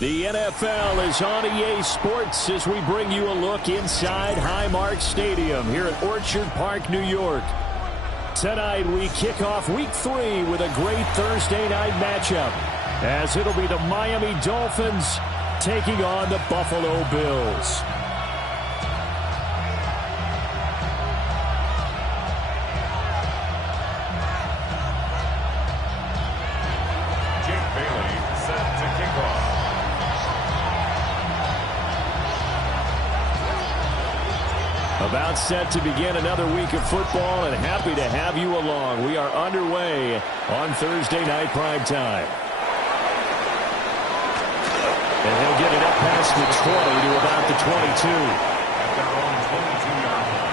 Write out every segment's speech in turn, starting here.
The NFL is on EA Sports as we bring you a look inside Highmark Stadium here at Orchard Park, New York. Tonight we kick off Week 3 with a great Thursday night matchup, as it'll be the Miami Dolphins taking on the Buffalo Bills. About set to begin another week of football, and happy to have you along. We are underway on Thursday night primetime. And he'll get it up past the 20 to about the 22. At their own 22-yard line.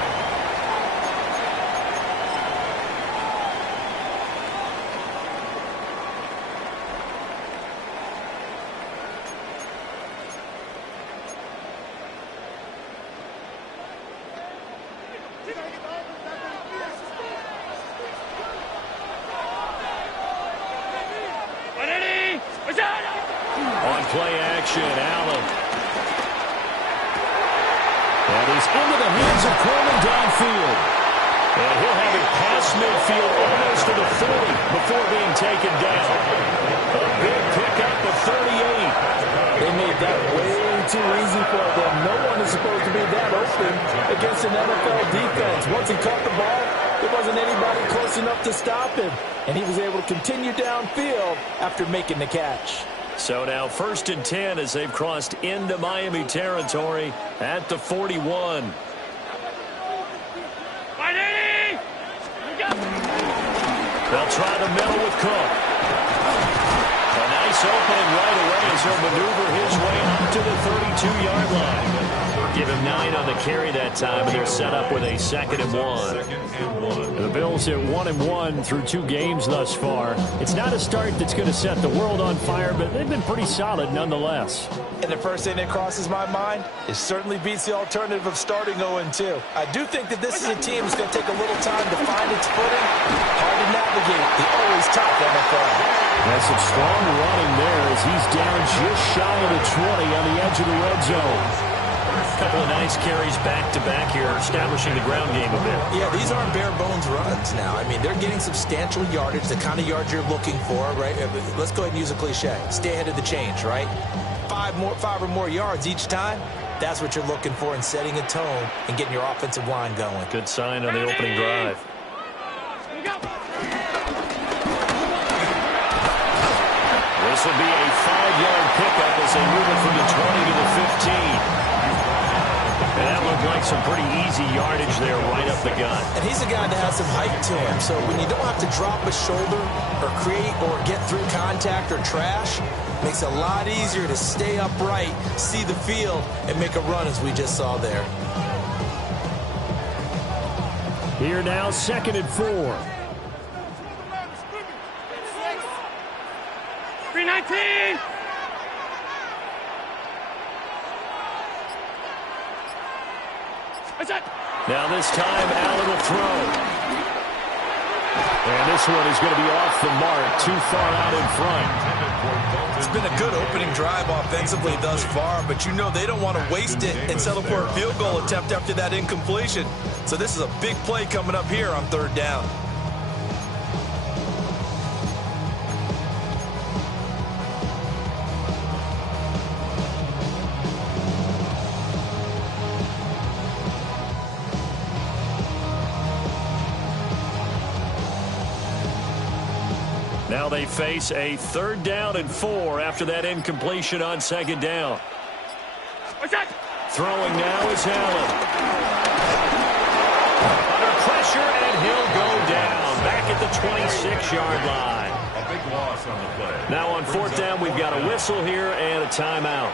Play action, Allen. And he's into the hands of Coleman downfield. And he'll have it past midfield almost to the 40 before being taken down. A big pickup of 38. They made that way too easy for them. No one is supposed to be that open against an NFL defense. Once he caught the ball, there wasn't anybody close enough to stop him. And he was able to continue downfield after making the catch. So now 1st and 10 as they've crossed into Miami territory at the 41. They'll try the middle with Cook. A nice opening right away as he'll maneuver his way up to the 32-yard line. Give him 9 on the carry that time, and they're set up with a 2nd and 1. The Bills at 1-1 through 2 games thus far. It's not a start that's going to set the world on fire, but they've been pretty solid nonetheless. And the first thing that crosses my mind, it certainly beats the alternative of starting 0-2. I do think that this is a team that's going to take a little time to find its footing. Hard to navigate the always tough NFL. That's some strong running there as he's down just shy of the 20 on the edge of the red zone. A couple of nice carries back-to-back here, establishing the ground game a bit. Yeah, these aren't bare-bones runs now. I mean, they're getting substantial yardage, the kind of yards you're looking for, right? Let's go ahead and use a cliche. Stay ahead of the change, right? 5 or more yards each time. That's what you're looking for in setting a tone and getting your offensive line going. Good sign on the opening drive. This will be a 5-yard pickup as they move it from the 20 to the 15. And that looked like some pretty easy yardage there right up the gut. And he's a guy that has some height to him. So when you don't have to drop a shoulder or create or get through contact or trash, makes it a lot easier to stay upright, see the field, and make a run as we just saw there. Here now, 2nd and 4. 319. Now this time, Allen will throw. And this one is going to be off the mark, too far out in front. It's been a good opening drive offensively thus far, but you know they don't want to waste it and settle for a field goal attempt after that incompletion. So this is a big play coming up here on 3rd down. Now they face a 3rd down and 4 after that incompletion on 2nd down. Throwing now is Allen. Under pressure, and he'll go down back at the 26-yard line. A big loss on the play. Now on 4th down, we've got a whistle here and a timeout.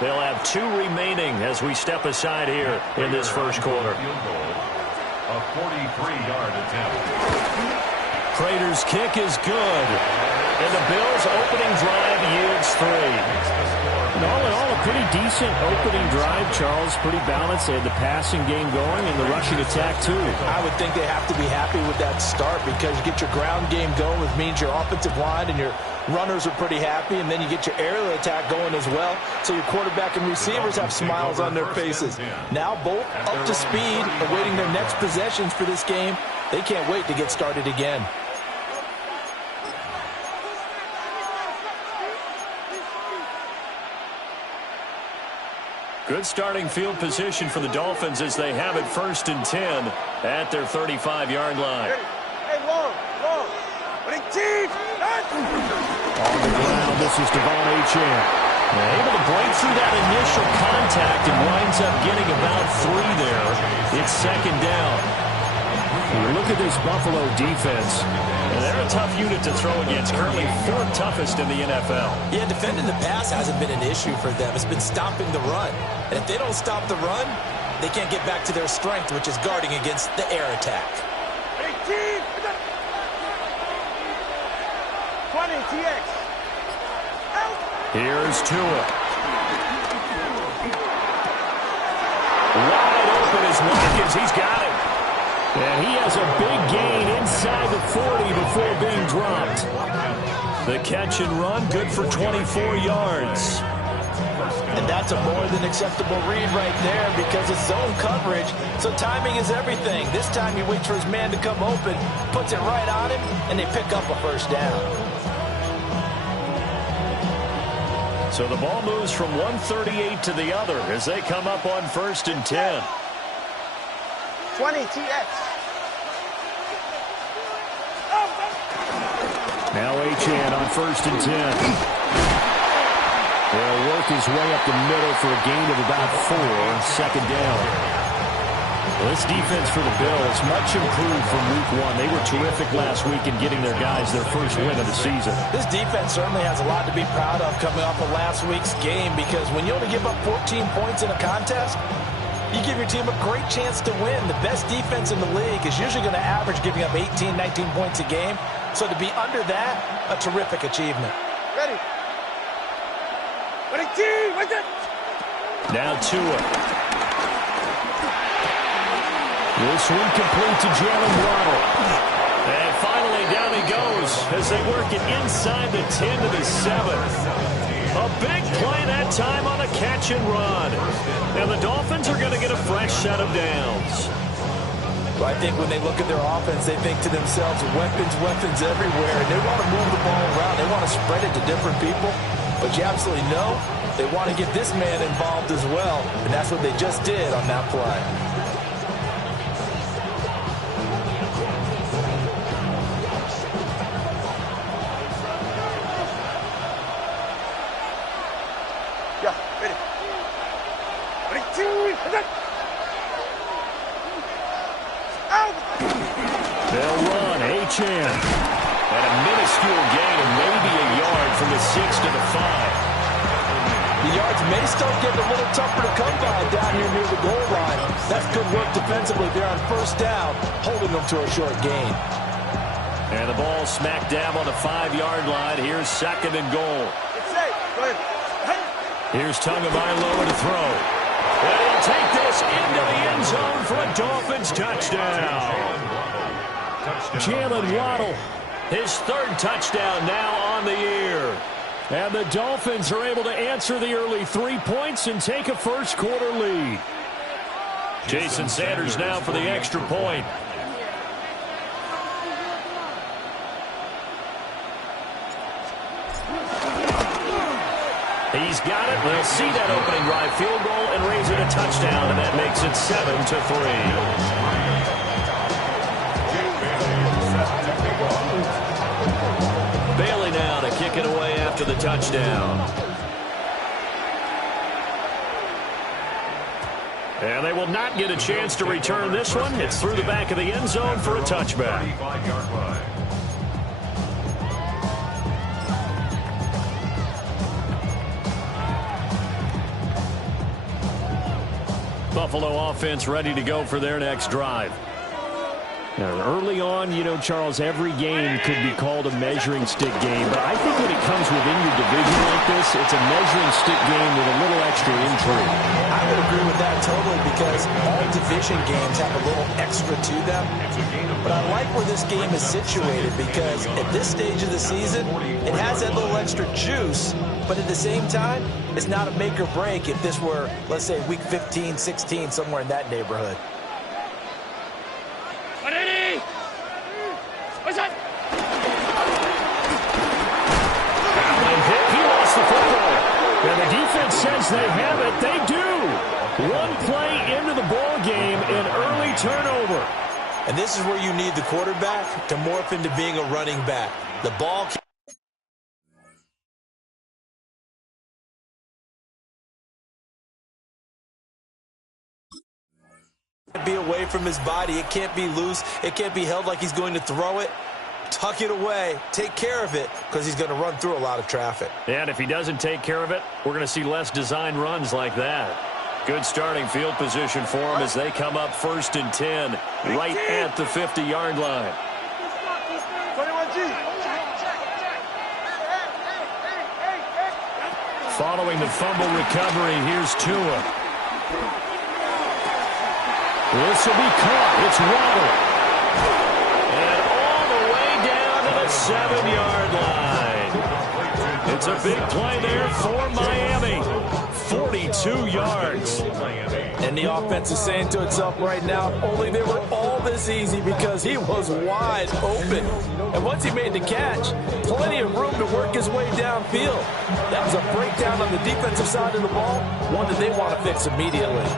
They'll have 2 remaining as we step aside here in this first quarter. A 43-yard attempt. Prater's kick is good. And the Bills' opening drive yields 3. And all in all, a pretty decent opening drive, Charles. Pretty balanced. They had the passing game going and the rushing attack, too. I would think they have to be happy with that start because you get your ground game going, which means your offensive line and your runners are pretty happy, and then you get your aerial attack going as well. So your quarterback and receivers have smiles on their faces. Now both up to speed, awaiting their next possessions for this game. They can't wait to get started again. Good starting field position for the Dolphins as they have it 1st and 10 at their 35-yard line. Hey, long. On the ground, this is Devon Achane. Able to break through that initial contact and winds up getting about 3 there. It's 2nd down. You look at this Buffalo defense, and they're a tough unit to throw against, currently 4th toughest in the NFL. Yeah, defending the pass hasn't been an issue for them. It's been stopping the run. And if they don't stop the run, they can't get back to their strength, which is guarding against the air attack. 20 TX. Out. Here's Tua. Wide open is Watkins. He's got it. And he has a big gain inside the 40 before being dropped. The catch and run, good for 24 yards. And that's a more than acceptable read right there because it's zone coverage, so timing is everything. This time he waits for his man to come open, puts it right on him, and they pick up a 1st down. So the ball moves from 138 to the other as they come up on 1st and 10. 20 TX. Now Achane on 1st and 10. He'll work his way up the middle for a gain of about 4, 2nd down. Well, this defense for the Bills, much improved from week 1. They were terrific last week in getting their guys their first win of the season. This defense certainly has a lot to be proud of coming off of last week's game because when you only give up 14 points in a contest, you give your team a great chance to win. The best defense in the league is usually going to average giving up 18, 19 points a game. So to be under that, a terrific achievement. Ready. Now Tua. This one complete to Jalen Waddle. And finally down he goes as they work it inside the 10 to the 7. A big play that time on a catch and run. And the Dolphins are going to get a fresh set of downs. Well, I think when they look at their offense, they think to themselves, weapons everywhere. And they want to move the ball around. They want to spread it to different people. But you absolutely know they want to get this man involved as well. And that's what they just did on that play. Yeah, ready. Out. They'll run. Achane. And a minuscule gain of maybe a yard from the 6 to the 5. The yards may start getting a little tougher to come by down here near the goal line. That's good work defensively there on 1st down, holding them to a short gain. And the ball smack dab on the 5-yard line. Here's 2nd and goal. It's safe. Go ahead. Here's Tagovailoa to throw. And he'll take this into the end zone for a Dolphins touchdown. Jalen Waddle, his 3rd touchdown now on the year. And the Dolphins are able to answer the early 3 points and take a first-quarter lead. Jason Sanders now for the extra point. He's got it. They'll see that opening drive field goal and raise it a touchdown, and that makes it 7-3. Bailey now to kick it away after the touchdown. And they will not get a chance to return this one. It's through the back of the end zone for a touchback. Buffalo offense ready to go for their next drive. Now, early on, you know, Charles, every game could be called a measuring stick game. But I think when it comes within your division like this, it's a measuring stick game with a little extra intrigue. I would agree with that totally because all division games have a little extra to them. But I like where this game is situated because at this stage of the season, it has that little extra juice. But at the same time, it's not a make or break if this were, let's say, week 15, 16, somewhere in that neighborhood. He lost the football. And the defense says they have it. They do. One play into the ball game, an early turnover. And this is where you need the quarterback to morph into being a running back. The ball can't be away from his body. It can't be loose. It can't be held like he's going to throw it. Tuck it away. Take care of it because he's going to run through a lot of traffic. And if he doesn't take care of it, we're going to see less design runs like that. Good starting field position for him as they come up 1st and 10 right at the 50-yard line. Following the fumble recovery, here's Tua. This will be caught. It's Waddle. And all the way down to the 7-yard line. It's a big play there for Miami. 42 yards. And the offense is saying to itself right now, only they were all this easy because he was wide open. And once he made the catch, plenty of room to work his way downfield. That was a breakdown on the defensive side of the ball, one that they want to fix immediately.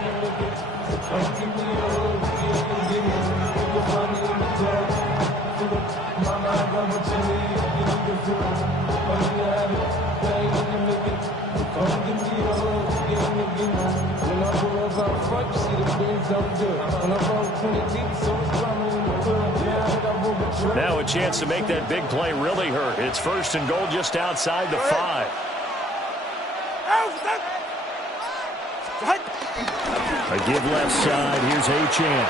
Now a chance to make that big play really hurt. It's 1st and goal just outside the 5. A give left side. Here's Achane.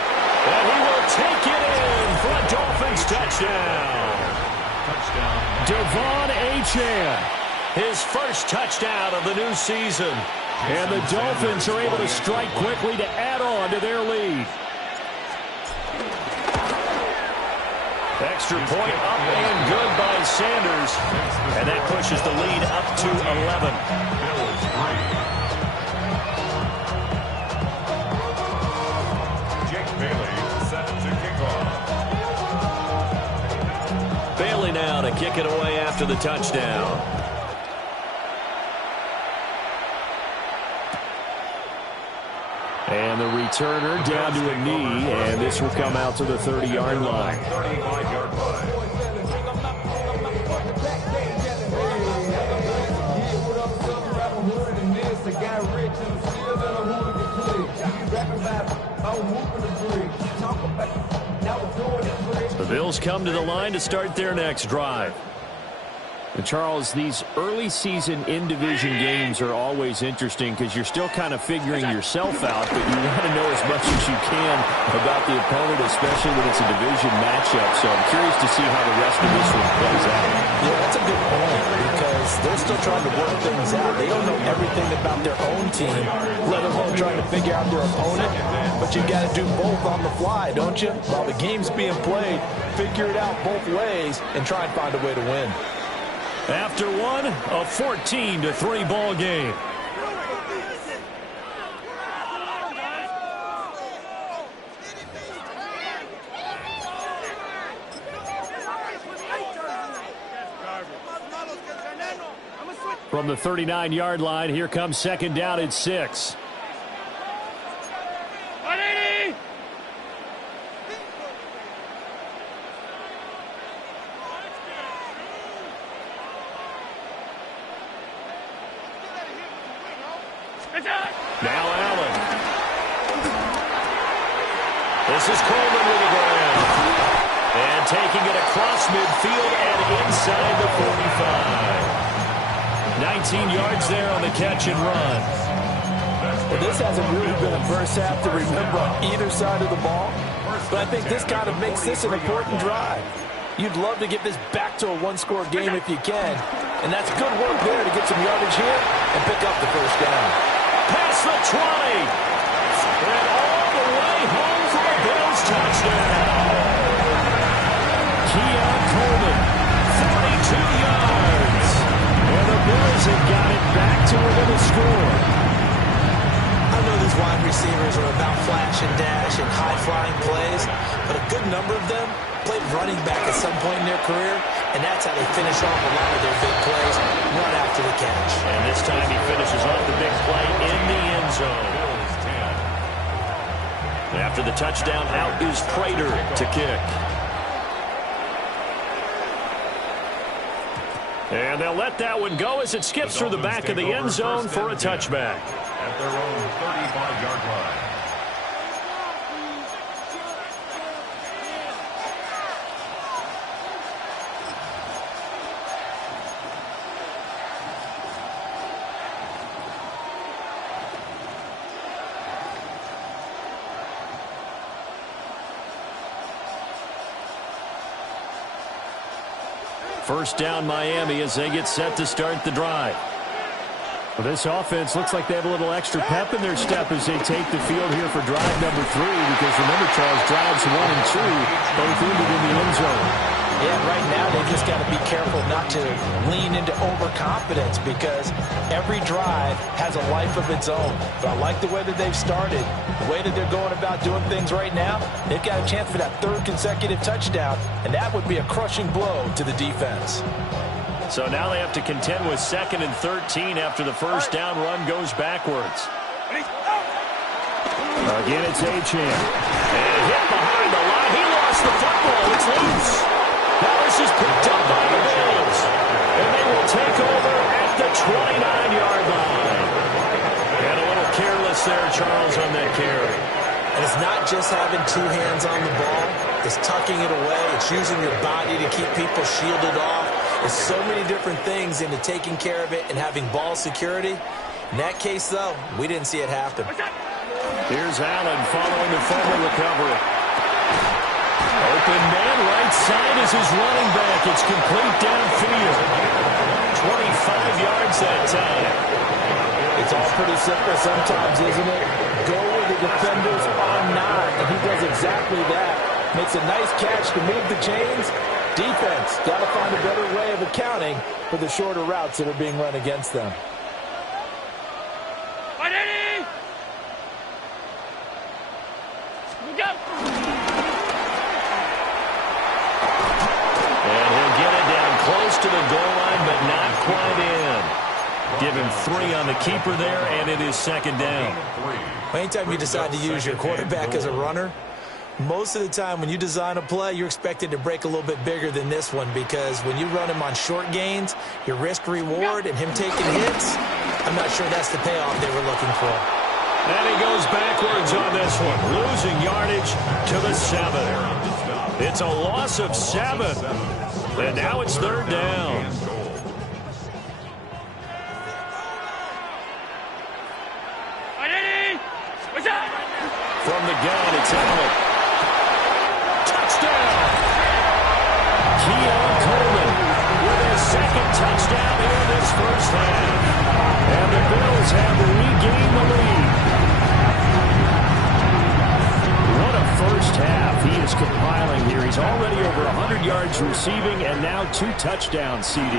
And he will take it in for a Dolphins touchdown. Devon Achane. His first touchdown of the new season. And the Dolphins are able to strike quickly to add on to their lead. Extra point up and good by Sanders. And that pushes the lead up to 11. Jake Bailey set to kick off. Bailey now to kick it away after the touchdown. And the returner down to a knee, and this will come out to the 30-yard line. 35-yard line. The Bills come to the line to start their next drive. And Charles, these early season in-division games are always interesting because you're still kind of figuring yourself out, but you want to know as much as you can about the opponent, especially when it's a division matchup. So I'm curious to see how the rest of this one plays out. Yeah, that's a good point because they're still trying to work things out. They don't know everything about their own team, let alone trying to figure out their opponent. But you got to do both on the fly, don't you? While the game's being played, figure it out both ways and try and find a way to win. After one, a 14-3 ball game. From the 39-yard line, here comes 2nd down and 6. Now Allen. This is Coleman with the ground. And taking it across midfield and inside the 45. 19 yards there on the catch and run. Well, this hasn't really been a first half to remember on either side of the ball. But I think this kind of makes this an important drive. You'd love to get this back to a one-score game if you can. And that's good work there to get some yardage here and pick up the first down. Past the 20. And all the way home for a Bills touchdown. Keon Coleman, 42 yards. And the Bills have got it back to within a score. I know these wide receivers are about flash and dash and high-flying plays, but a good number of them played running back at some point in their career, and that's how they finish off a lot of their big plays, run after the catch. And this time he finishes off the big play in the end zone. After the touchdown, out is Prater to kick. And they'll let that one go as it skips through the back of the end zone for a touchback. At their own 35-yard line. First down, Miami, as they get set to start the drive. Well, this offense looks like they have a little extra pep in their step as they take the field here for drive number 3, because remember, Charles, drives 1 and 2 both ended in the end zone. Yeah, right now they've just got to be careful not to lean into overconfidence, because every drive has a life of its own. But I like the way that they've started, the way that they're going about doing things right now. They've got a chance for that 3rd consecutive touchdown, and that would be a crushing blow to the defense. So now they have to contend with 2nd and 13 after the first down run goes backwards. Again, it's Achane. And hit behind the line. He lost the football. It's loose. Now this is picked up by the Bills. And they will take over at the 29-yard line. And a little careless there, Charles, on that carry. And it's not just having 2 hands on the ball. It's tucking it away. It's using your body to keep people shielded off. There's so many different things into taking care of it and having ball security. In that case, though, we didn't see it happen. Here's Allen following the fumble recovery. Open man, right side is his running back. It's complete downfield. 25 yards that time. It's all pretty simple sometimes, isn't it? Go where the defenders are not, and he does exactly that. Makes a nice catch to move the chains. Defense got to find a better way of accounting for the shorter routes that are being run against them. And he'll get it down close to the goal line, but not quite in. Give him 3 on the keeper there, and it is 2nd down. Anytime you decide to use your quarterback as a runner, most of the time when you design a play, you're expected to break a little bit bigger than this one, because when you run him on short gains, your risk-reward and him taking hits, I'm not sure that's the payoff they were looking for. And he goes backwards on this one, losing yardage to the 7. It's a loss of 7, and now it's 3rd down. From the gun, it's Allen. Touchdown! Keon Coleman with his 2nd touchdown here in this first half. And the Bills have regained the lead. What a first half he is compiling here. He's already over 100 yards receiving and now 2 touchdowns, CD.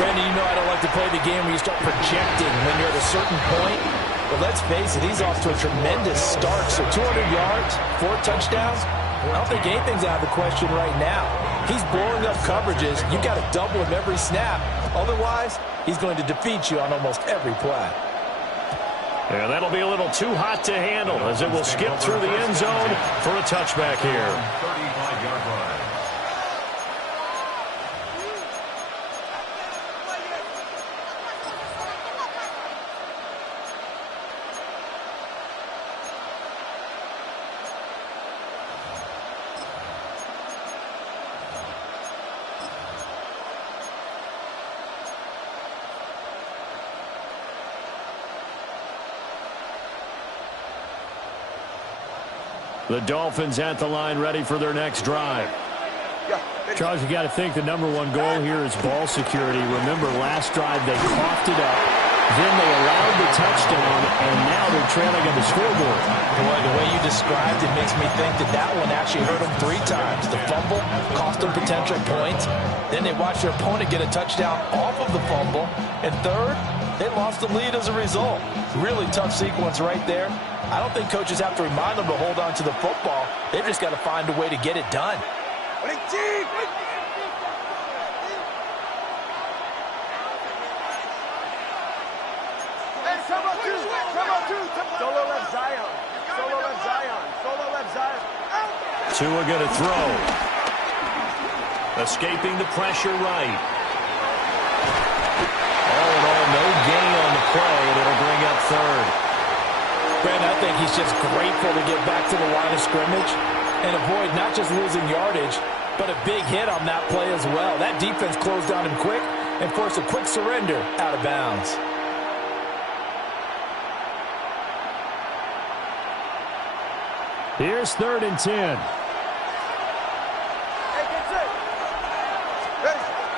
Brandon, you know I don't like to play the game where you start projecting when you're at a certain point. But let's face it, he's off to a tremendous start. So 200 yards, 4 touchdowns. I don't think anything's out of the question right now. He's blowing up coverages. You've got to double him every snap. Otherwise, he's going to defeat you on almost every play. And that'll be a little too hot to handle as it will skip through the end zone for a touchback here. 35-yard line. The Dolphins at the line, ready for their next drive. Charles, you got to think the #1 goal here is ball security. Remember, last drive they coughed it up, then they allowed the touchdown, and now they're trailing on the scoreboard. Boy, the way you described it makes me think that one actually hurt them 3 times. The fumble cost them potential points. Then they watched their opponent get a touchdown off of the fumble. And third, they lost the lead as a result. Really tough sequence right there. I don't think coaches have to remind them to hold on to the football. They've just got to find a way to get it done. Solo left Zion. Solo left Zion. Solo left Zion. Tua going to throw. Escaping the pressure right. All in all, no gain on the play, and it'll bring up third. Brandon, I think he's just grateful to get back to the line of scrimmage and avoid not just losing yardage, but a big hit on that play as well. That defense closed on him quick and forced a quick surrender out of bounds. Here's 3rd and 10.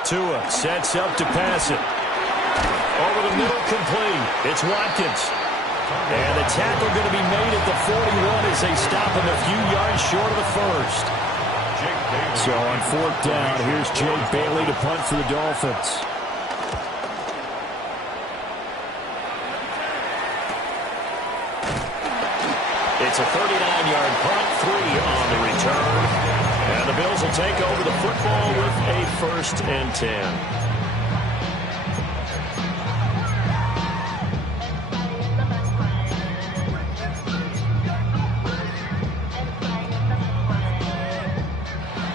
Tua sets up to pass it. Over the middle, complete. It's Watkins. And the tackle going to be made at the 41 as they stop him a few yards short of the first. So on 4th down, here's Jake Bailey to punt for the Dolphins. It's a 39-yard punt, 3 on the return. And the Bills will take over the football with a 1st and 10.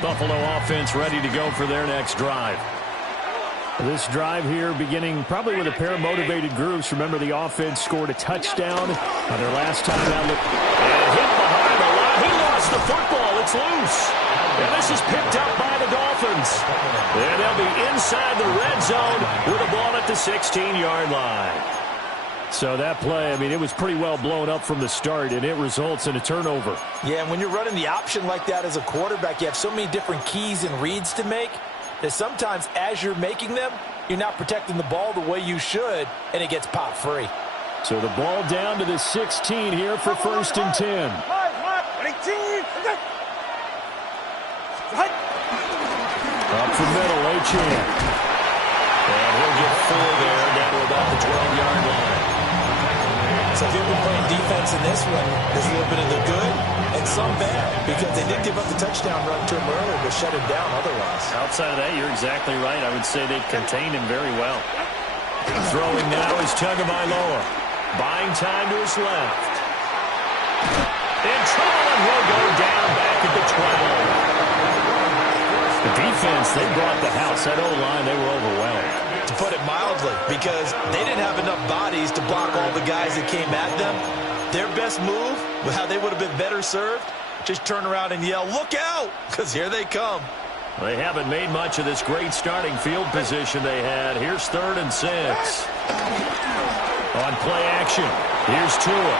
Buffalo offense ready to go for their next drive. This drive here beginning probably with a pair of motivated groups. Remember, the offense scored a touchdown on their last time out. And hit behind the line. He lost the football. It's loose. And this is picked up by the Dolphins. And they'll be inside the red zone with a ball at the 16-yard line. So that play, I mean, it was pretty well blown up from the start, and it results in a turnover. Yeah, and when you're running the option like that as a quarterback, you have so many different keys and reads to make that sometimes as you're making them, you're not protecting the ball the way you should, and it gets popped free. So the ball down to the 16 here for 1st and 10. Up the middle, Achane. And he'll get 4 there, down to about the 12-yard line. So if you've been playing defense in this one, there's a little bit of the good and some bad, because they did give up the touchdown run to him earlier, but shut him down otherwise. Outside of that, you're exactly right. I would say they've contained him very well. Throwing now is Tagovailoa. Buying time to his left. And Trollen will go down back at the 12. The defense, they brought the house. That O-line, they were overwhelmed. To put it mildly, because they didn't have enough bodies to block all the guys that came at them. Their best move, how they would have been better served, just turn around and yell, "Look out!" because here they come. They haven't made much of this great starting field position they had. Here's 3rd and 6. On play action, here's Tua.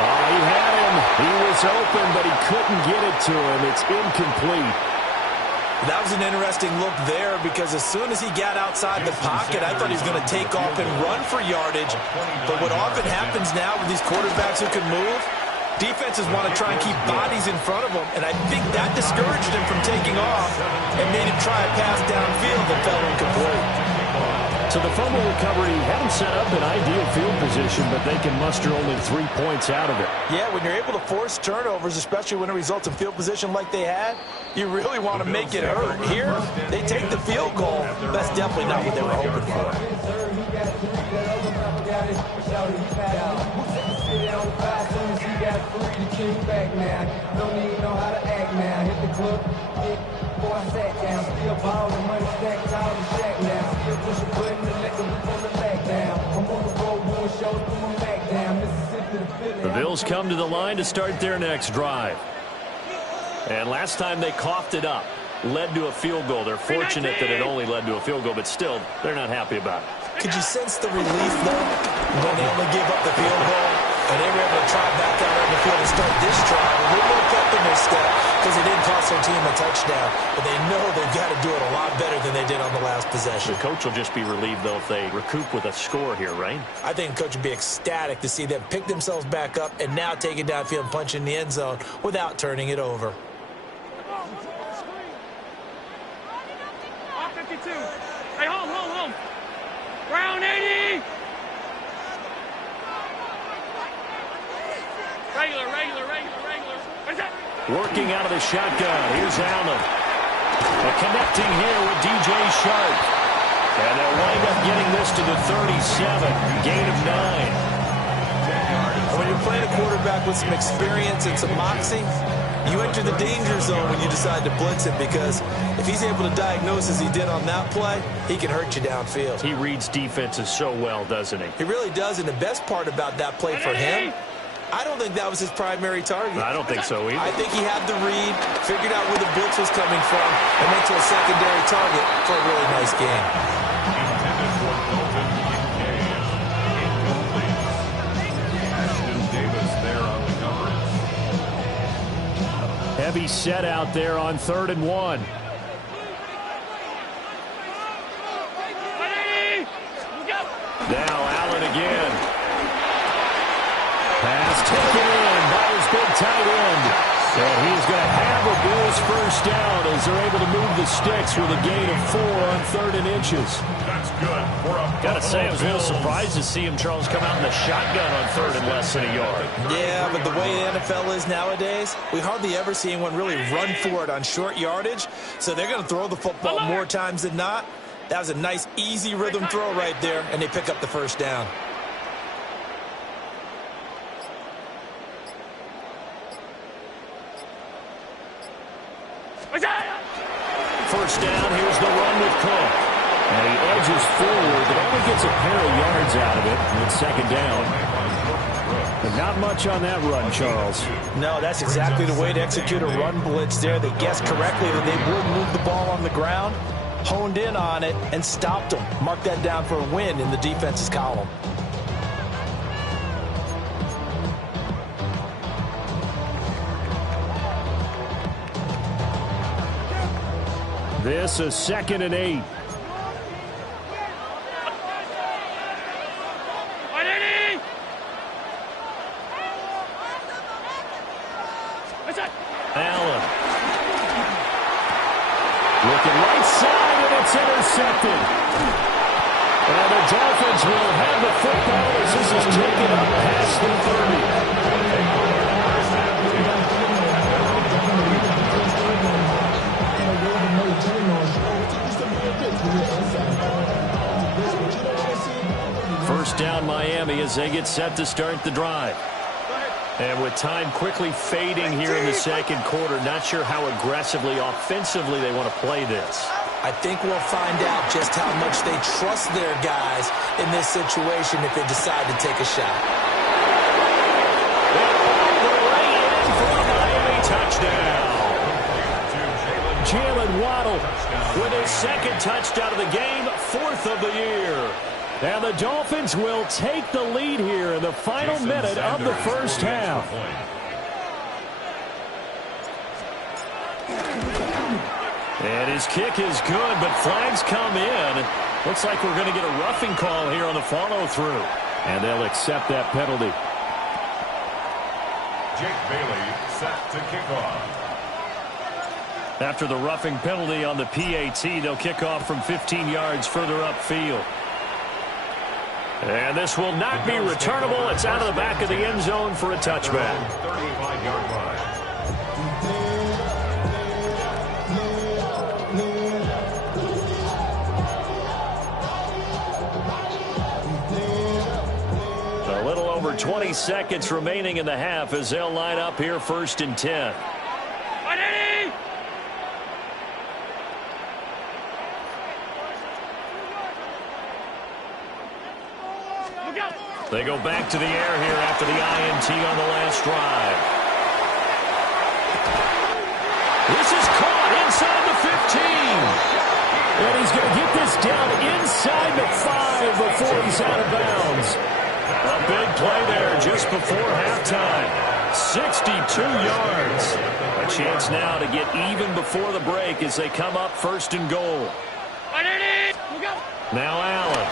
Oh, he had him. He was open, but he couldn't get it to him. It's incomplete. That was an interesting look there, because as soon as he got outside the pocket, I thought he was going to take off and run for yardage. But what often happens now with these quarterbacks who can move, defenses want to try and keep bodies in front of them, and I think that discouraged him from taking off and made him try a pass downfield that fell incomplete. So the fumble recovery had him set up in ideal field position, but they can muster only 3 points out of it. Yeah, when you're able to force turnovers, especially when it results in field position like they had, you really want to make it hurt. Here, they take the field goal. That's definitely not what they were hoping for. The Bills come to the line to start their next drive. And last time they coughed it up, led to a field goal. They're fortunate that it only led to a field goal, but still, they're not happy about it. Could you sense the relief, though, when they only gave up the field goal? And they were able to try back out on the field and start this drive. A little more pep in their step because it didn't cost their team a touchdown. But they know they've got to do it a lot better than they did on the last possession. The coach will just be relieved, though, if they recoup with a score here, right? I think the coach would be ecstatic to see them pick themselves back up and now take it downfield and punch in the end zone without turning it over. 52. Hey, home. Round 80. Regular. Working out of the shotgun. Here's Allen. Connecting here with DJ Sharp. And they'll wind up getting this to the 37. Gain of 9. When you're playing a quarterback with some experience and some moxie, you enter the danger zone when you decide to blitz him, because if he's able to diagnose as he did on that play, he can hurt you downfield. He reads defenses so well, doesn't he? He really does, and the best part about that play for him, I don't think that was his primary target. I don't think so either. I think he had the read, figured out where the blitz was coming from, and went to a secondary target for a really nice game. Intended for Dalton Kincaid. Incomplete. Ashton Davis there on the coverage. Heavy set out there on 3rd and 1. Now Allen again. Pass taken in by his big tight end. And he's going to have a Bills first down as they're able to move the sticks with a gain of 4 on 3rd and inches. That's good for a Got to say, I was a little Bills. surprised to see him, Charles, come out in the shotgun on 3rd and less than a yard. Yeah, but the way the NFL is nowadays, we hardly ever see anyone really run for it on short yardage. So they're going to throw the football more times than not. That was a nice, easy rhythm throw right there, and they pick up the first down. First down, here's the run with Cook. And he edges forward, but only gets a pair of yards out of it with 2nd down. But not much on that run, Charles. No, that's exactly the way to execute a run blitz there. They guessed correctly that they would move the ball on the ground, honed in on it, and stopped them. Mark that down for a win in the defense's column. This is 2nd and 8. Allen. Looking right side, and it's intercepted. And the Dolphins will have the football as this is taken up past the 30. First down Miami as they get set to start the drive. And with time quickly fading here in the 2nd quarter, not sure how aggressively, offensively they want to play this. I think we'll find out just how much they trust their guys in this situation if they decide to take a shot. Touchdown. Jalen Waddle with his 2nd touchdown of the game, 4th of the year. And the Dolphins will take the lead here in the final minute of the first half. And his kick is good, but flags come in. Looks like we're going to get a roughing call here on the follow-through. And they'll accept that penalty. Jake Bailey set to kick off. After the roughing penalty on the PAT, they'll kick off from 15 yards further upfield. And this will not be returnable. It's out of the back of the end zone for a touchback. 35-yard line. A little over 20 seconds remaining in the half as they'll line up here 1st and 10. They go back to the air here after the INT on the last drive. This is caught inside the 15. And he's going to get this down inside the 5 before he's out of bounds. A big play there, just before halftime. 62 yards. A chance now to get even before the break as they come up first and goal. Now Allen.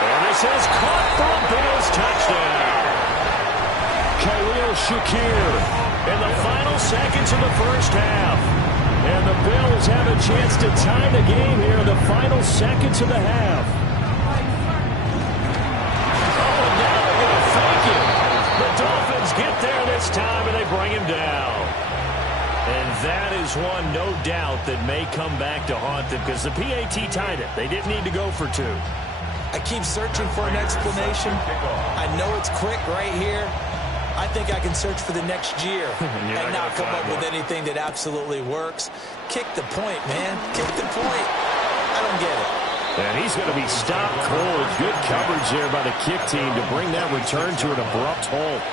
And this is caught for a Bills touchdown. Khalil Shakir in the final seconds of the first half. And the Bills have a chance to tie the game here in the final seconds of the half. Oh, and now they're going to fake it. The Dolphins get there this time, and they bring him down. And that is one, no doubt, that may come back to haunt them because the PAT tied it. They didn't need to go for two. I keep searching for an explanation. I know it's quick right here. I think I can search for the next year and not come up with anything that absolutely works. Kick the point, man. Kick the point. I don't get it. And he's going to be stopped cold. Good coverage there by the kick team to bring that return to an abrupt halt.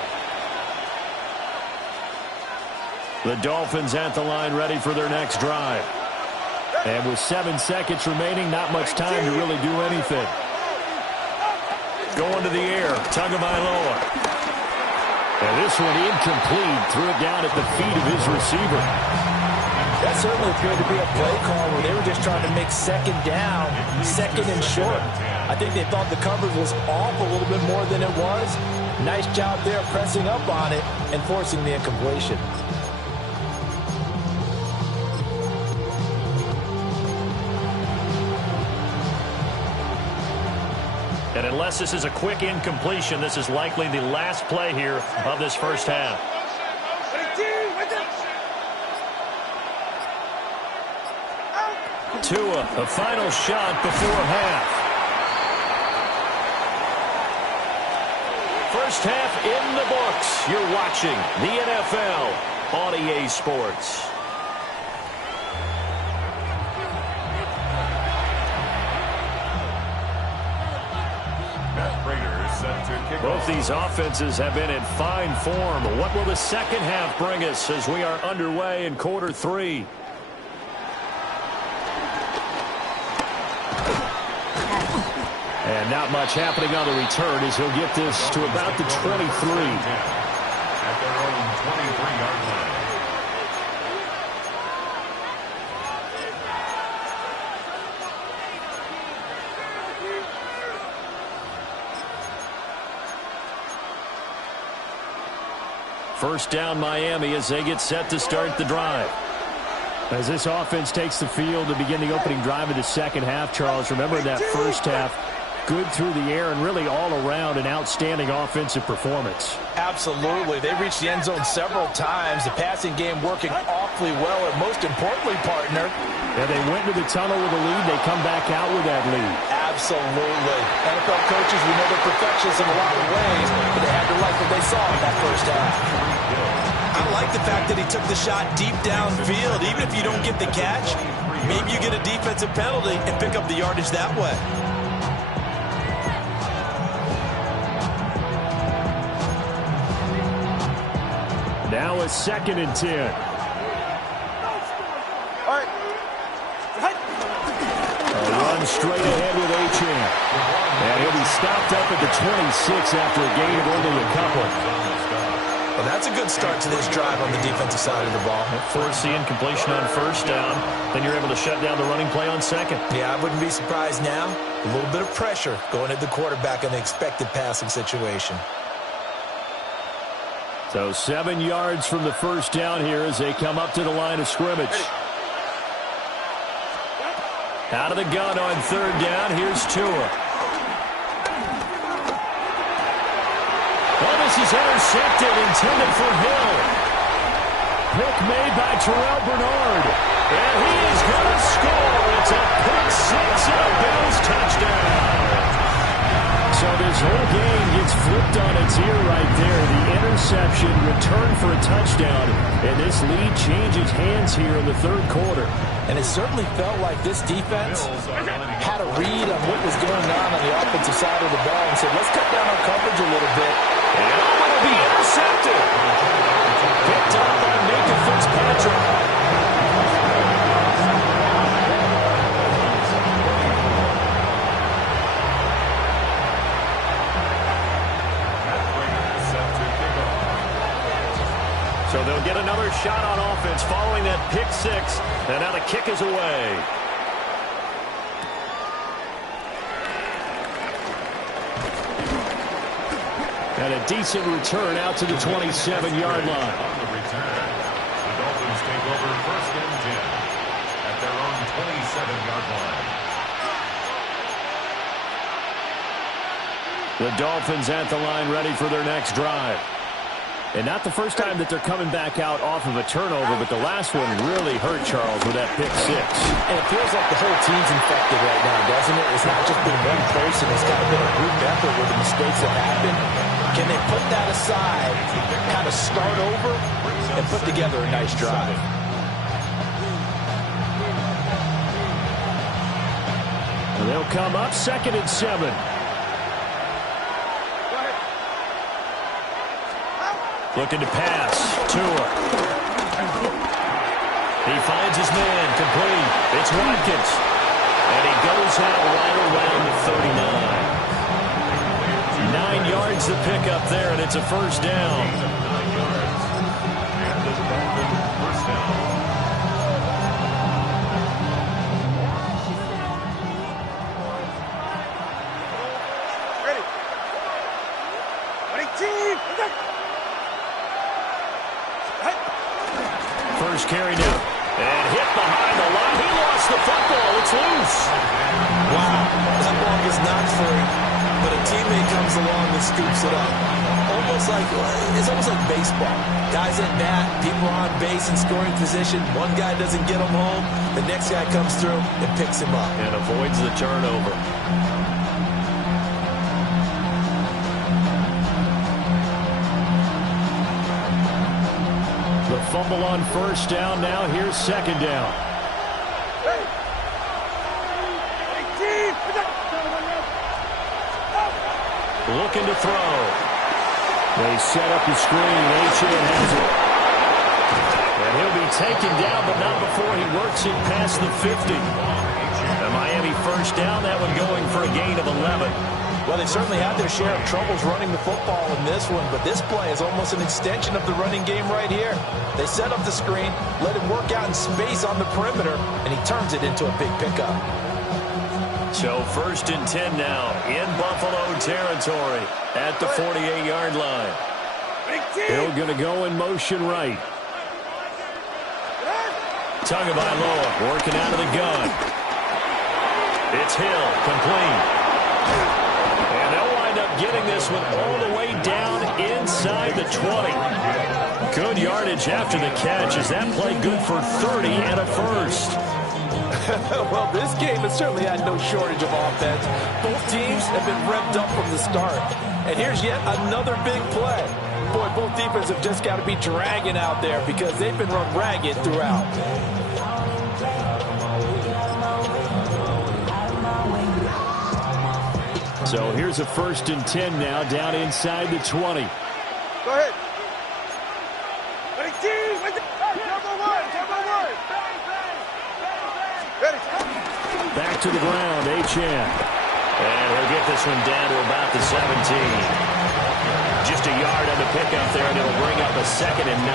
The Dolphins at the line ready for their next drive. And with 7 seconds remaining, not much time to really do anything. Going to the air. Tagovailoa. And this one incomplete. Threw it down at the feet of his receiver. That certainly appeared to be a play call where they were just trying to make second down, second and short. I think they thought the coverage was off a little bit more than it was. Nice job there pressing up on it and forcing the incompletion. And unless this is a quick incompletion, this is likely the last play here of this first half. Tua, a final shot before half. First half in the books. You're watching the NFL on EA Sports. Both these offenses have been in fine form. What will the second half bring us as we are underway in quarter three? And not much happening on the return as he'll get this to about the 23. At their own 23-yard line. First down Miami as they get set to start the drive. As this offense takes the field to begin the opening drive of the second half, Charles, remember that first half, good through the air and really all around an outstanding offensive performance. Absolutely. They reached the end zone several times. The passing game working awfully well, and most importantly, partner. Yeah, they went to the tunnel with a lead. They come back out with that lead. Absolutely. NFL coaches, we know they're perfectionists in a lot of ways, but they had to like what they saw in that first half. I like the fact that he took the shot deep downfield. Even if you don't get the catch, maybe you get a defensive penalty and pick up the yardage that way. Now a 2nd and 10. A run straight ahead with Achane. And he'll be stopped up at the 26 after a gain of only a couple. Well, that's a good start to this drive on the defensive side of the ball. Force the incompletion on first down. Then you're able to shut down the running play on second. Yeah, I wouldn't be surprised now. A little bit of pressure going at the quarterback in the expected passing situation. So 7 yards from the first down here as they come up to the line of scrimmage. Out of the gun on third down. Here's Tua. Well, this is intercepted, intended for Hill. Pick made by Terrell Bernard. And he is going to score. It's a pick six and a Bills touchdown. So this whole game gets flipped on its ear right there. The interception, return for a touchdown, and this lead changes hands here in the third quarter. And it certainly felt like this defense had a read on what was going on the offensive side of the ball and said, let's cut down our coverage a little bit. And it'll be intercepted. Picked up by Minka Fitzpatrick. shot on offense following that pick six. And now the kick is away. And a decent return out to the 27-yard line. On the return, the Dolphins take over 1st and 10 at their own 27-yard line. The Dolphins at the line ready for their next drive. And not the first time that they're coming back out off of a turnover, but the last one really hurt Charles with that pick six. And it feels like the whole team's infected right now, doesn't it? It's not just been one person. It's kind of been a group effort with the mistakes that happen. Can they put that aside, kind of start over, and put together a nice drive? And they'll come up 2nd and 7. Looking to pass. Tua. He finds his man. Complete. It's Watkins. And he goes out right around the 39. 9 yards to pick up there, and it's a first down. First carry now. And hit behind the line. He lost the football. It's loose. Wow. That ball is not free, but a teammate comes along and scoops it up. It's almost like baseball. Guys at bat, people on base in scoring position. One guy doesn't get him home. The next guy comes through and picks him up. And avoids the turnover. The fumble on first down. Now here's 2nd down. Looking to throw. They set up the screen. Achan has it. And he'll be taken down, but not before he works it past the 50. And Miami first down. That one going for a gain of 11. Well, they've certainly had their share of troubles running the football in this one, but this play is almost an extension of the running game right here. They set up the screen, let him work out in space on the perimeter, and he turns it into a big pickup. So 1st and 10 now in Buffalo territory at the 48-yard line. Hill going to go in motion right. Tagovailoa working out of the gun. It's Hill, complete. And they'll wind up getting this one all the way down inside the 20. Good yardage after the catch. Is that play good for 30 and a first? Well, this game has certainly had no shortage of offense. Both teams have been revved up from the start. And here's yet another big play. Boy, both defenses have just got to be dragging out there because they've been run ragged throughout. So here's a 1st and 10 now down inside the 20. Go ahead. Back to the ground, Achan. And he'll get this one down to about the 17. Just a yard on the pickup there, and it'll bring up a 2nd and 9.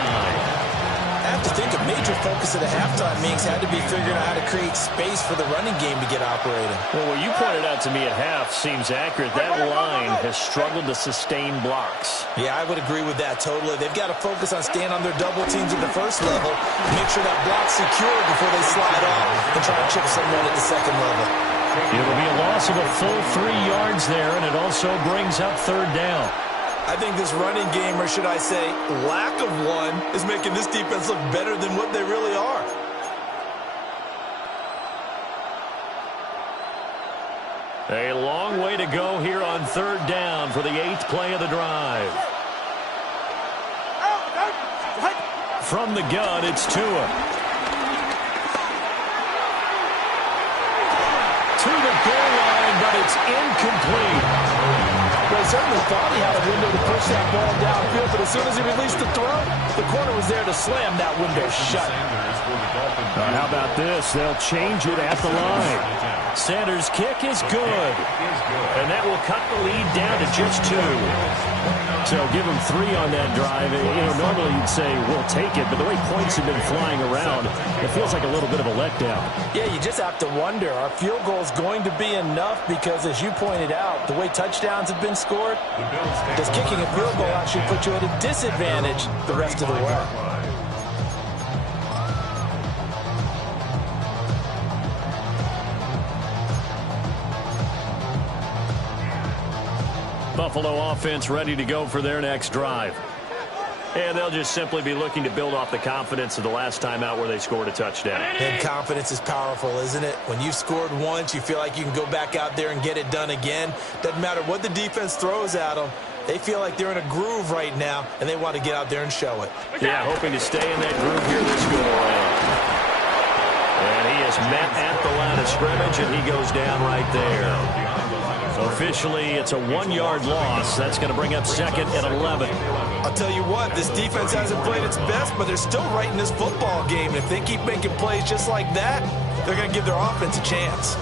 I have to think a major focus of the halftime meetings had to be figuring out how to create space for the running game to get operating. Well, what you pointed out to me at half seems accurate. That line has struggled to sustain blocks. Yeah, I would agree with that totally. They've got to focus on staying on their double teams at the first level, make sure that block's secure before they slide off and try to chip someone at the second level. It'll be a loss of a full 3 yards there, and it also brings up 3rd down. I think this running game, or should I say lack of one, is making this defense look better than what they really are. A long way to go here on 3rd down for the 8th play of the drive. From the gun, it's Tua. To the goal line, but it's incomplete. Well, certainly thought he had a window to push that ball downfield, but as soon as he released the throw, the corner was there to slam that window shut. How about this? They'll change it at the line. Sanders' kick is good. And that will cut the lead down to just 2. So give them 3 on that drive. Normally you'd say, we'll take it, but the way points have been flying around, it feels like a little bit of a letdown. Yeah, you just have to wonder, are field goals going to be enough? Because as you pointed out, the way touchdowns have been scored, does kicking a field goal actually put you at a disadvantage the rest of the way? Buffalo offense ready to go for their next drive. And they'll just simply be looking to build off the confidence of the last time out where they scored a touchdown. And confidence is powerful, isn't it? When you've scored once, you feel like you can go back out there and get it done again. Doesn't matter what the defense throws at them. They feel like they're in a groove right now, and they want to get out there and show it. Yeah, hoping to stay in that groove here this go-around. And he is met at the line of scrimmage, and he goes down right there. Officially, it's a 1-yard loss. That's going to bring up 2nd and 11. I'll tell you what, this defense hasn't played its best, but they're still right in this football game. If they keep making plays just like that, they're going to give their offense a chance.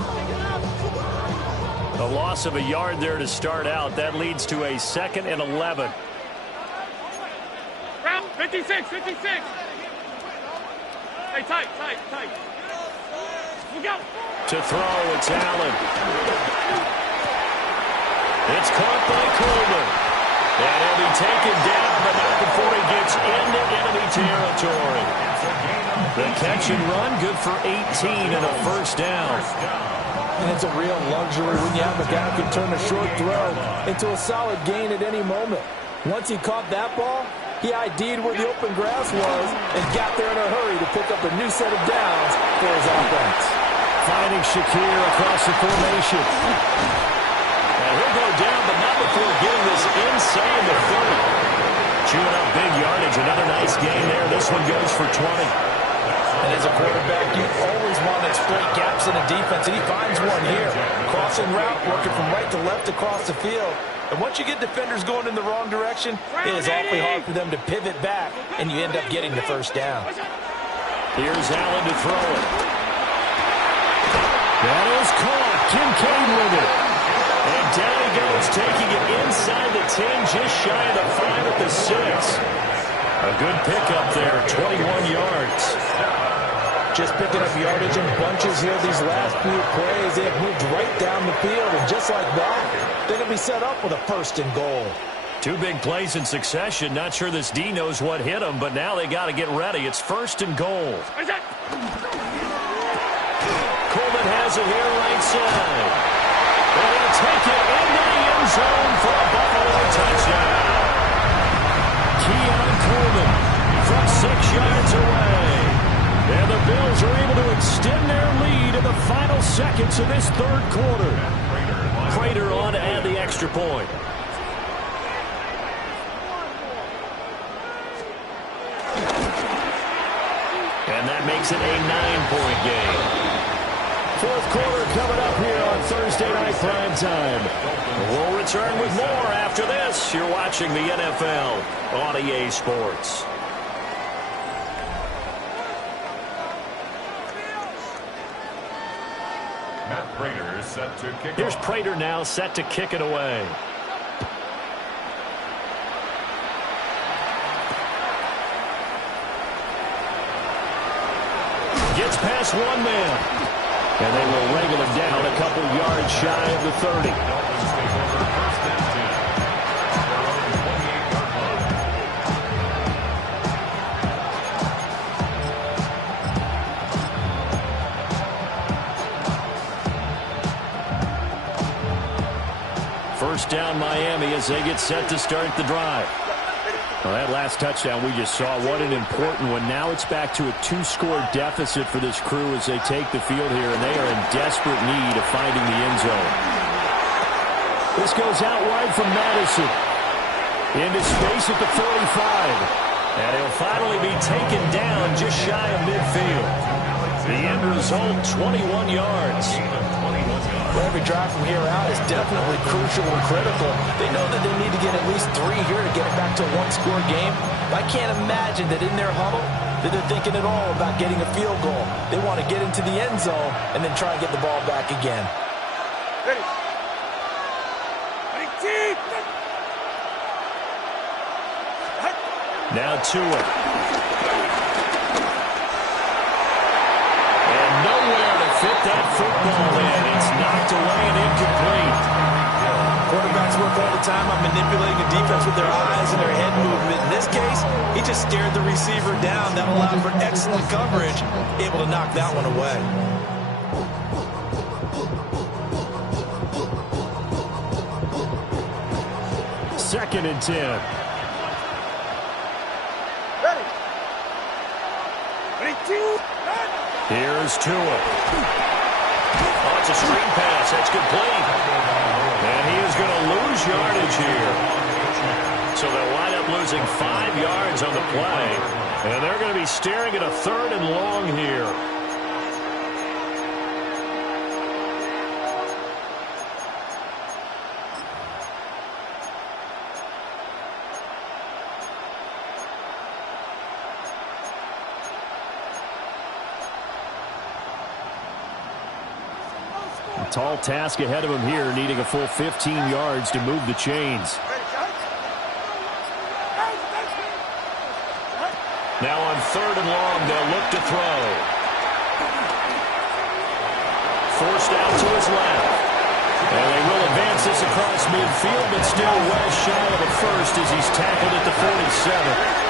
A loss of a yard there to start out. That leads to a 2nd and 11. 56, 56. Hey, tight. Look out. To throw, it's Allen. It's caught by Coleman. And he'll be taken down, but not before he gets into enemy territory. The catch and run, good for 18 and a first down. And it's a real luxury when you have a guy who can turn a short throw into a solid gain at any moment. Once he caught that ball, he ID'd where the open grass was and got there in a hurry to pick up a new set of downs for his offense. Finding Shakir across the formation. He'll go down, but not before getting this inside the 30. Chewing up big yardage. Another nice gain there. This one goes for 20. And as a quarterback, you always want to exploit gaps in a defense, and he finds one here. Crossing route, working from right to left across the field. And once you get defenders going in the wrong direction, it is awfully hard for them to pivot back, and you end up getting the first down. Here's Allen to throw it. That is caught. Kincaid with it. And down he goes, taking it inside the 10, just shy of the 5 at the 6. A good pickup there, 21 yards. Just picking up yardage in bunches here these last few plays. They have moved right down the field, and just like that, they're going to be set up with a 1st and goal. 2 big plays in succession. Not sure this D knows what hit him, but now they got to get ready. It's 1st and goal. Coleman has it here right side. And he'll take it into the end zone for a Buffalo touchdown. Keon Coleman from 6 yards away. And the Bills are able to extend their lead in the final seconds of this 3rd quarter. Prater on to add the extra point. And that makes it a 9-point game. 4th quarter coming up here on Thursday Night Primetime. We'll return with more after this. You're watching the NFL on EA Sports. Matt Prater set to kick. Here's Prater now set to kick it away. Gets past one man. And they will wrangle him down a couple yards shy of the 30. Dolphins take over 1st and 10. Their own 28-yard line. First down Miami as they get set to start the drive. Well, that last touchdown we just saw, what an important one. Now it's back to a 2-score deficit for this crew as they take the field here, and they are in desperate need of finding the end zone. This goes out wide from Madison. Into space at the 45. And he'll finally be taken down just shy of midfield. The end result, 21 yards. Well, every drive from here out is definitely crucial and critical. They know that they need to get at least 3 here to get it back to a 1-score game. But I can't imagine that in their huddle, that they're thinking at all about getting a field goal. They want to get into the end zone and then try and get the ball back again. Ready. Now Tua. And nowhere to fit that football in. It's knocked away and incomplete. Quarterbacks work all the time on manipulating the defense with their eyes and their head movement. In this case, he just stared the receiver down. That allowed for excellent coverage, able to knock that one away. Second and 10. Ready. Ready, two. Here's Tua. Oh, it's a screen pass. That's complete. And he is going to lose yardage here. So they'll wind up losing 5 yards on the play. And they're going to be staring at a 3rd and long here. Tall task ahead of him here, needing a full 15 yards to move the chains. Now on 3rd and long, they'll look to throw. Forced out to his left. And they will advance this across midfield, but still well shy of the first as he's tackled at the 47.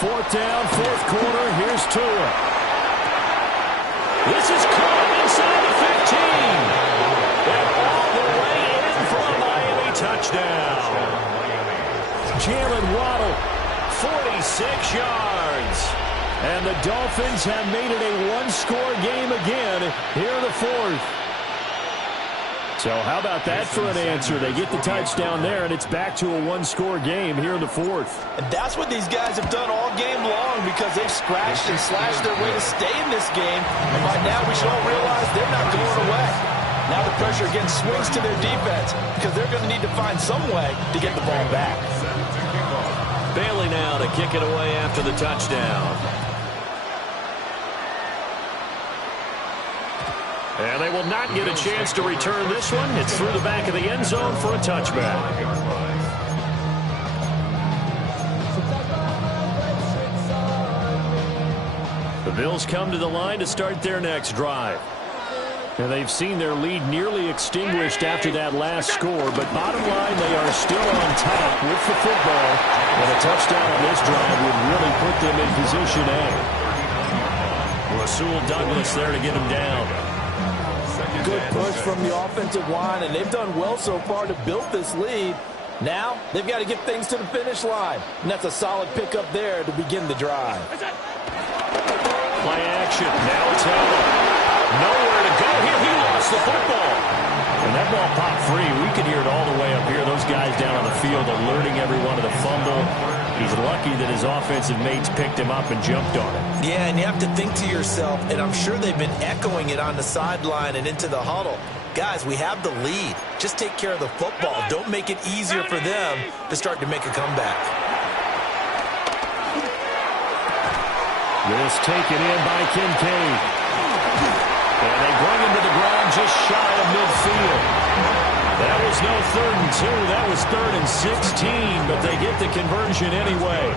Fourth down, 4th quarter. Here's Tua. This is caught inside the 15. And all the way in for a Miami touchdown. Jalen Waddle, 46 yards. And the Dolphins have made it a one-score game again here in the 4th. So how about that for an answer? They get the touchdown there, and it's back to a one-score game here in the 4th. And that's what these guys have done all game long because they've scratched and slashed their way to stay in this game. And by now we should all realize they're not going away. Now the pressure again swings to their defense because they're going to need to find some way to get the ball back. Bailey now to kick it away after the touchdown. And they will not get a chance to return this one. It's through the back of the end zone for a touchback. The Bills come to the line to start their next drive. And they've seen their lead nearly extinguished after that last score, but bottom line, they are still on top with the football. And a touchdown on this drive would really put them in position A. Rasul Douglas there to get him down. Good push from the offensive line, and they've done well so far to build this lead. Now, they've got to get things to the finish line, and that's a solid pickup there to begin the drive. Play action. Now it's Hill. Nowhere to go here. He lost the football. And that ball popped free. We could hear it all the way up here. Those guys down on the field alerting everyone to the fumble. He's lucky that his offensive mates picked him up and jumped on it. Yeah, and you have to think to yourself, and I'm sure they've been echoing it on the sideline and into the huddle. Guys, we have the lead. Just take care of the football. Don't make it easier for them to start to make a comeback. This taken in by Kincaid. And they bring him to the ground just shy of midfield. That was no 3rd and 2. That was 3rd and 16, but they get the conversion anyway.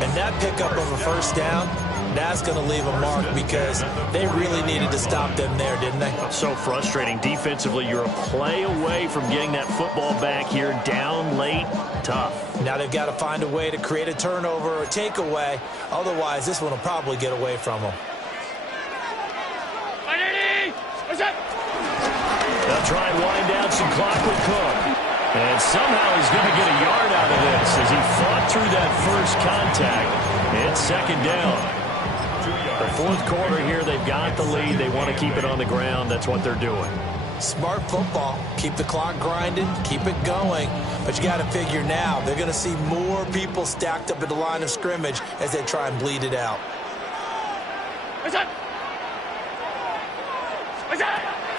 And that pickup of a first down, that's going to leave a mark because they really needed to stop them there, didn't they? So frustrating. Defensively, you're a play away from getting that football back here down late. Tough. Now they've got to find a way to create a turnover or takeaway. Otherwise, this one will probably get away from them. They'll try and wind down some clock with Cook. And somehow he's going to get a yard out of this as he fought through that first contact. It's 2nd down. The 4th quarter here, they've got the lead. They want to keep it on the ground. That's what they're doing. Smart football. Keep the clock grinding. Keep it going. But you got to figure now, they're going to see more people stacked up at the line of scrimmage as they try and bleed it out.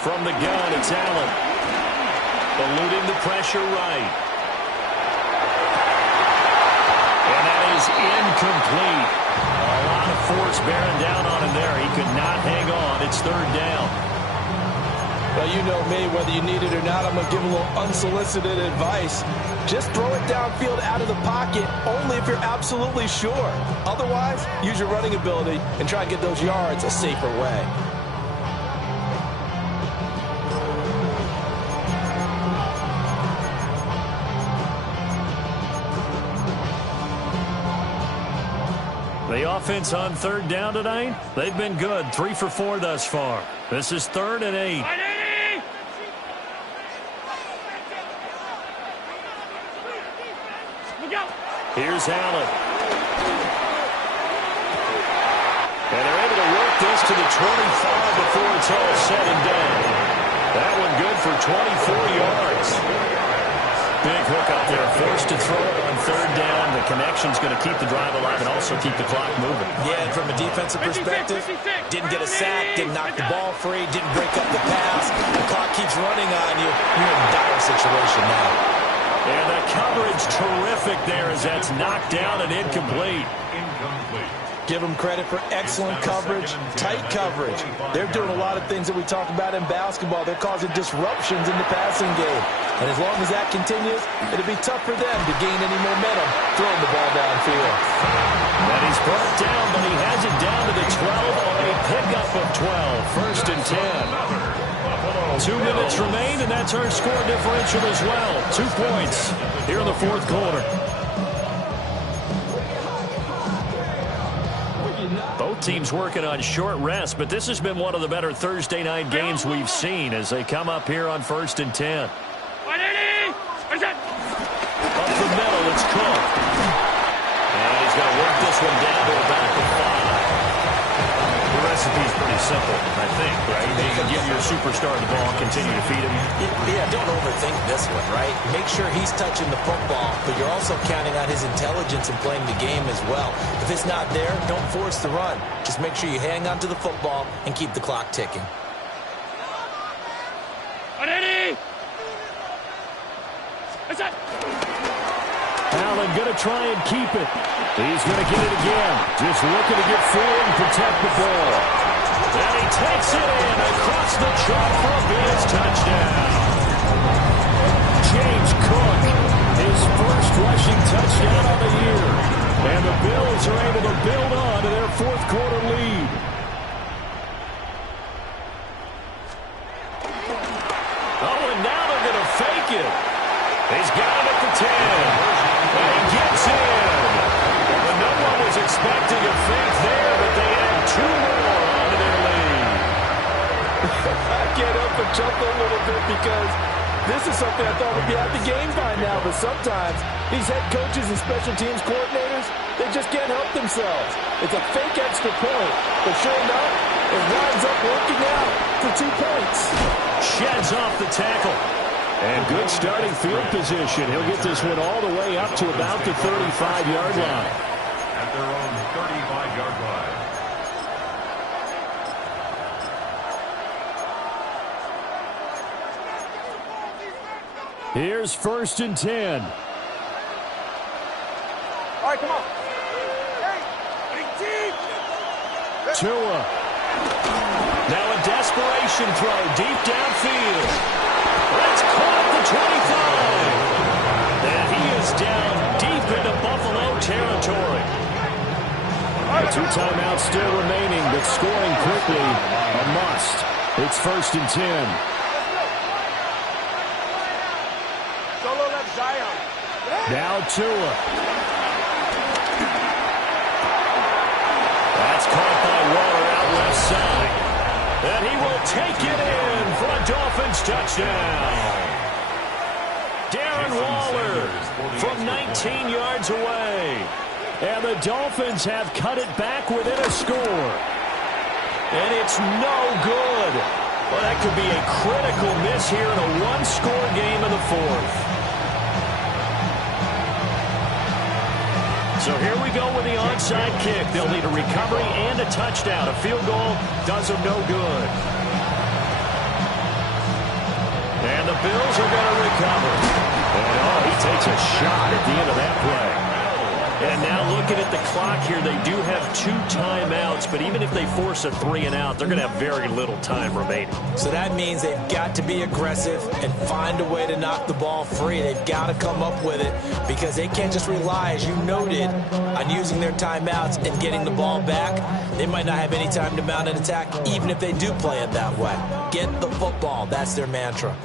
From the gun, it's Allen. Eluding the pressure right. And that is incomplete. A lot of force bearing down on him there. He could not hang on. It's third down. Well, you know me, whether you need it or not, I'm going to give a little unsolicited advice. Just throw it downfield out of the pocket only if you're absolutely sure. Otherwise, use your running ability and try to get those yards a safer way. The offense on third down tonight, they've been good. 3 for 4 thus far. This is 3rd and 8. Here's Allen. And they're able to work this to the 25 before it's all said and done. That one good for 24 yards. Big hook out there, forced to throw it on third down. The connection's going to keep the drive alive and also keep the clock moving. Yeah, and from a defensive perspective, didn't get a sack, didn't knock the ball free, didn't break up the pass. The clock keeps running on you. You're in a dire situation now. And the coverage terrific there as that's knocked down and incomplete. Give them credit for excellent coverage, tight coverage. They're doing a lot of things that we talk about in basketball. They're causing disruptions in the passing game. And as long as that continues, it'll be tough for them to gain any momentum throwing the ball downfield. And he's brought down, but he has it down to the 12 on a pickup of 12. 1st and 10. 2 minutes remain, and that's our score differential as well. 2 points here in the 4th quarter. Both teams working on short rest, but this has been one of the better Thursday night games we've seen as they come up here on 1st and 10. Up the middle, it's Cook. And he's going to work this one down to about the 5. The recipe's pretty simple, I think, right? You can give your superstar the ball, continue to feed him. Yeah, don't overthink this one, right? Make sure he's touching the football, but you're also counting on his intelligence in playing the game as well. If it's not there, don't force the run. Just make sure you hang on to the football and keep the clock ticking. Allen going to try and keep it. He's going to get it again. Just looking to get forward and protect the ball. And he takes it in across the chalk for a Bills touchdown. James Cook, his first rushing touchdown of the year. And the Bills are able to build on to their 4th quarter lead. Oh, and now they're going to fake it. He's got it at the 10. And he gets in. And no one was expecting a fake there, but they add 2 more onto their lead. I can't help but chuckle a little bit because this is something I thought would be out of the game by now, but sometimes these head coaches and special teams coordinators, they just can't help themselves. It's a fake extra point, but sure enough, it winds up working out for 2 points. Sheds off the tackle. And good starting field position. He'll get this one all the way up to about the 35-yard line. At their own 35-yard line. Here's 1st and 10. All right, come on. Tua. Now a desperation throw deep downfield. That's caught at the 25. And he is down deep into Buffalo territory. 2 timeouts still remaining, but scoring quickly a must. It's 1st and 10. Solo left Zion. Now Tua. That's caught by Waller out left side. And he will take it in for a Dolphins touchdown. Darren Waller from 19 yards away. And the Dolphins have cut it back within a score. And it's no good. Well, that could be a critical miss here in a 1-score game in the 4th. So here we go with the onside kick. They'll need a recovery and a touchdown. A field goal does them no good. Bills are going to recover. And, he takes a shot at the end of that play. And now looking at the clock here, they do have 2 timeouts, but even if they force a 3 and out, they're going to have very little time remaining. So that means they've got to be aggressive and find a way to knock the ball free. They've got to come up with it because they can't just rely, as you noted, on using their timeouts and getting the ball back. They might not have any time to mount an attack, even if they do play it that way. Get the football. That's their mantra.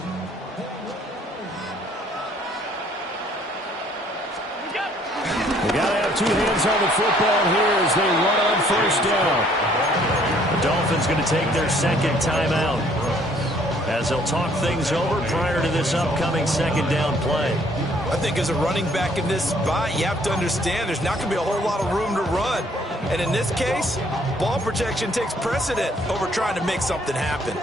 They got to have 2 hands on the football here as they run on first down. The Dolphins going to take their second timeout as they'll talk things over prior to this upcoming second down play. I think as a running back in this spot, you have to understand there's not going to be a whole lot of room to run. And in this case, ball protection takes precedent over trying to make something happen.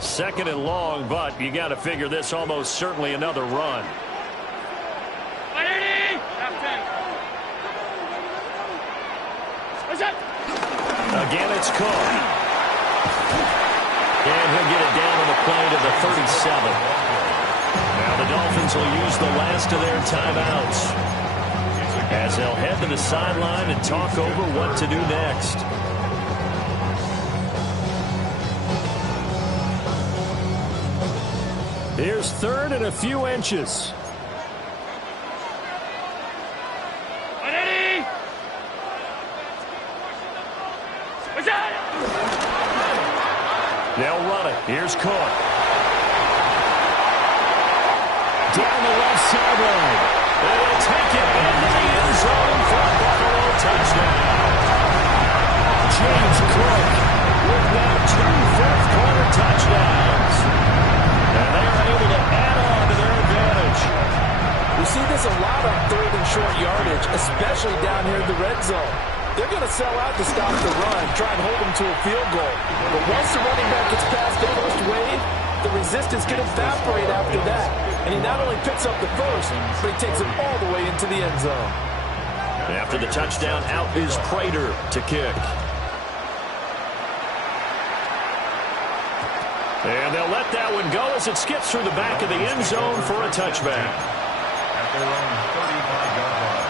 Second and long, but you got to figure this almost certainly another run. Again, it's Cook. And he'll get it down on the play to the 37. Now the Dolphins will use the last of their timeouts as they'll head to the sideline and talk over what to do next. Here's 3rd and a few inches. They'll run it. Here's Cook. Down the left sideline. They'll take it into the end zone for a Buffalo touchdown. James Cook with now 2 fourth-quarter touchdowns. And they are able to add on to their advantage. We see this a lot on 3rd and short yardage, especially down here in the red zone. They're going to sell out to stop the run, try and hold them to a field goal. But once the running back gets past the first wave, the resistance can evaporate after that. And he not only picks up the first, but he takes it all the way into the end zone. After the touchdown, out is Prater to kick. And they'll let that one go as it skips through the back of the end zone for a touchback. At their own 35-yard line.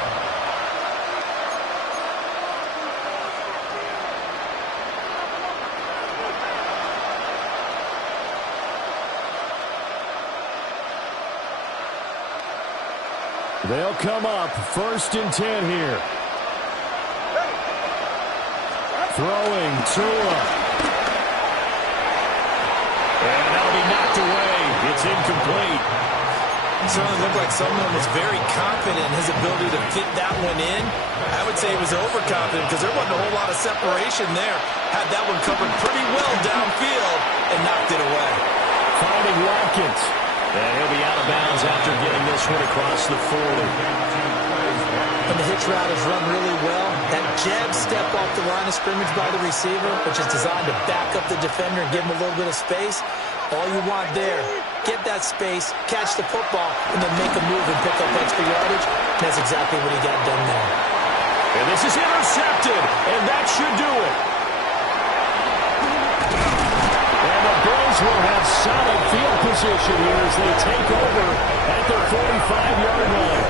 They'll come up 1st and 10 here. Throwing Tua. And that'll be knocked away. It's incomplete. Certainly looked like someone was very confident in his ability to fit that one in. I would say he was overconfident because there wasn't a whole lot of separation there. Had that one covered pretty well downfield and knocked it away. Finding Watkins. And he'll be out of bounds after getting this one across the 40. And the hitch route is run really well. That jab step off the line of scrimmage by the receiver, which is designed to back up the defender and give him a little bit of space. All you want there, get that space, catch the football, and then make a move and pick up extra yardage. That's exactly what he got done there. And this is intercepted, and that should do it. Will have solid field position here as they take over at their 45-yard line.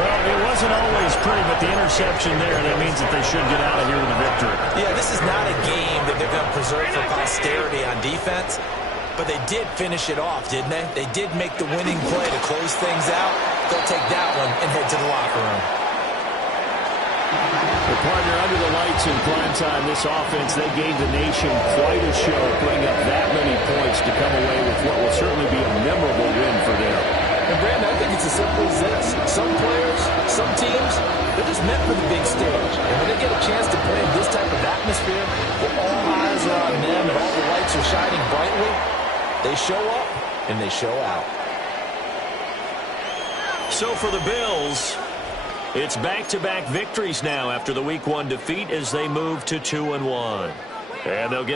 Well, it wasn't always pretty, but the interception there, that means that they should get out of here with a victory. Yeah, this is not a game that they're going to preserve for posterity on defense, but they did finish it off, didn't they? They did make the winning play to close things out. They'll take that one and head to the locker room. The partner under the lights in prime time, this offense, they gave the nation quite a show, putting up that many points to come away with what will certainly be a memorable win for them. And Brandon, I think it's as simple as this. Some players, some teams, they're just meant for the big stage. And when they get a chance to play in this type of atmosphere, where all eyes are on them and all the lights are shining brightly, they show up and they show out. So for the Bills, it's back-to-back victories now after the Week 1 defeat as they move to 2-1. And they'll get